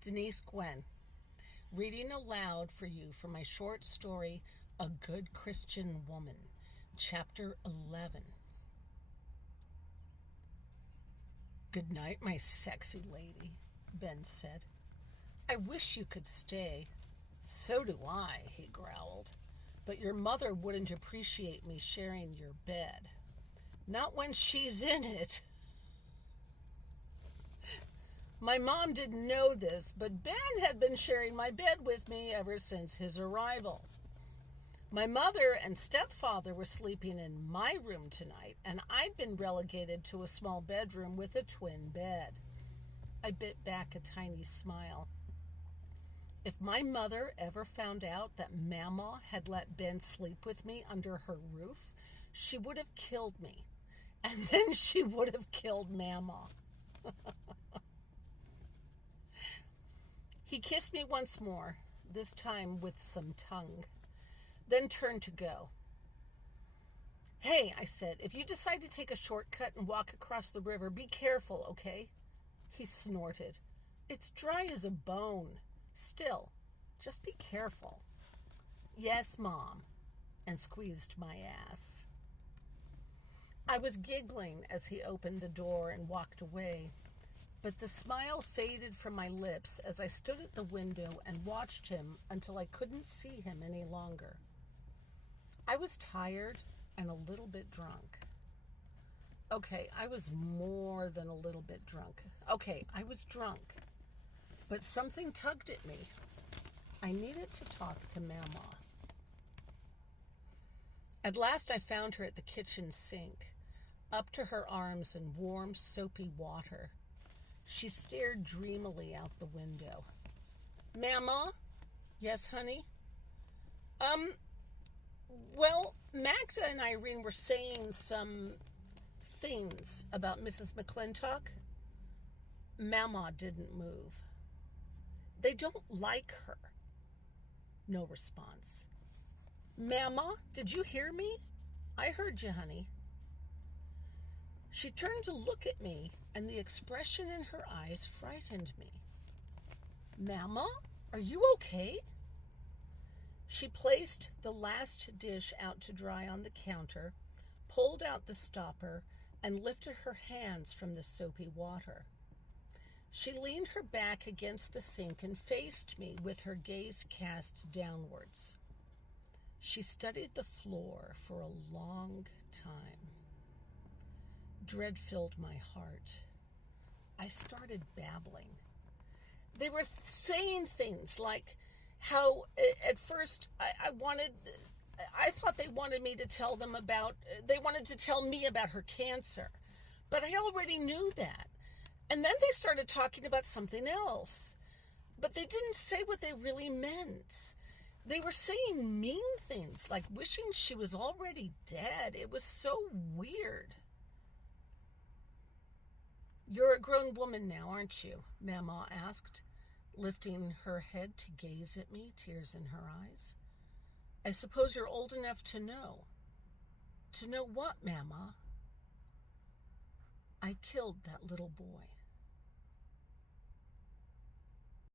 Denise Gwen, reading aloud for you from my short story, A Good Christian Woman, Chapter 11. "Good night, my sexy lady," Ben said. "I wish you could stay." "So do I," he growled. "But your mother wouldn't appreciate me sharing your bed. Not when she's in it." My mom didn't know this, but Ben had been sharing my bed with me ever since his arrival. My mother and stepfather were sleeping in my room tonight, and I'd been relegated to a small bedroom with a twin bed. I bit back a tiny smile. If my mother ever found out that Mama had let Ben sleep with me under her roof, she would have killed me. And then she would have killed Mama. He kissed me once more, this time with some tongue, then turned to go. "Hey," I said, "if you decide to take a shortcut and walk across the river, be careful, okay?" He snorted. "It's dry as a bone. Still, just be careful." "Yes, Mom," and squeezed my ass. I was giggling as he opened the door and walked away, but the smile faded from my lips as I stood at the window and watched him until I couldn't see him any longer. I was tired and a little bit drunk. Okay, I was more than a little bit drunk. Okay, I was drunk, but something tugged at me. I needed to talk to Mama. At last I found her at the kitchen sink, up to her arms in warm, soapy water. She stared dreamily out the window. "Mama?" "Yes, honey?" Well, Magda and Irene were saying some things about Mrs. McClintock." Mama didn't move. "They don't like her." No response. "Mama, did you hear me?" "I heard you, honey." She turned to look at me, and the expression in her eyes frightened me. "Mama, are you okay?" She placed the last dish out to dry on the counter, pulled out the stopper, and lifted her hands from the soapy water. She leaned her back against the sink and faced me with her gaze cast downwards. She studied the floor for a long time. Dread filled my heart. I started babbling. They were saying things like how at first I thought they wanted me to tell them about, they wanted to tell me about her cancer, but I already knew that. And then they started talking about something else, but they didn't say what they really meant. They were saying mean things, like wishing she was already dead. It was so weird. "You're a grown woman now, aren't you?" Mama asked, lifting her head to gaze at me, tears in her eyes. "I suppose you're old enough to know." "To know what, Mama?" "I killed that little boy."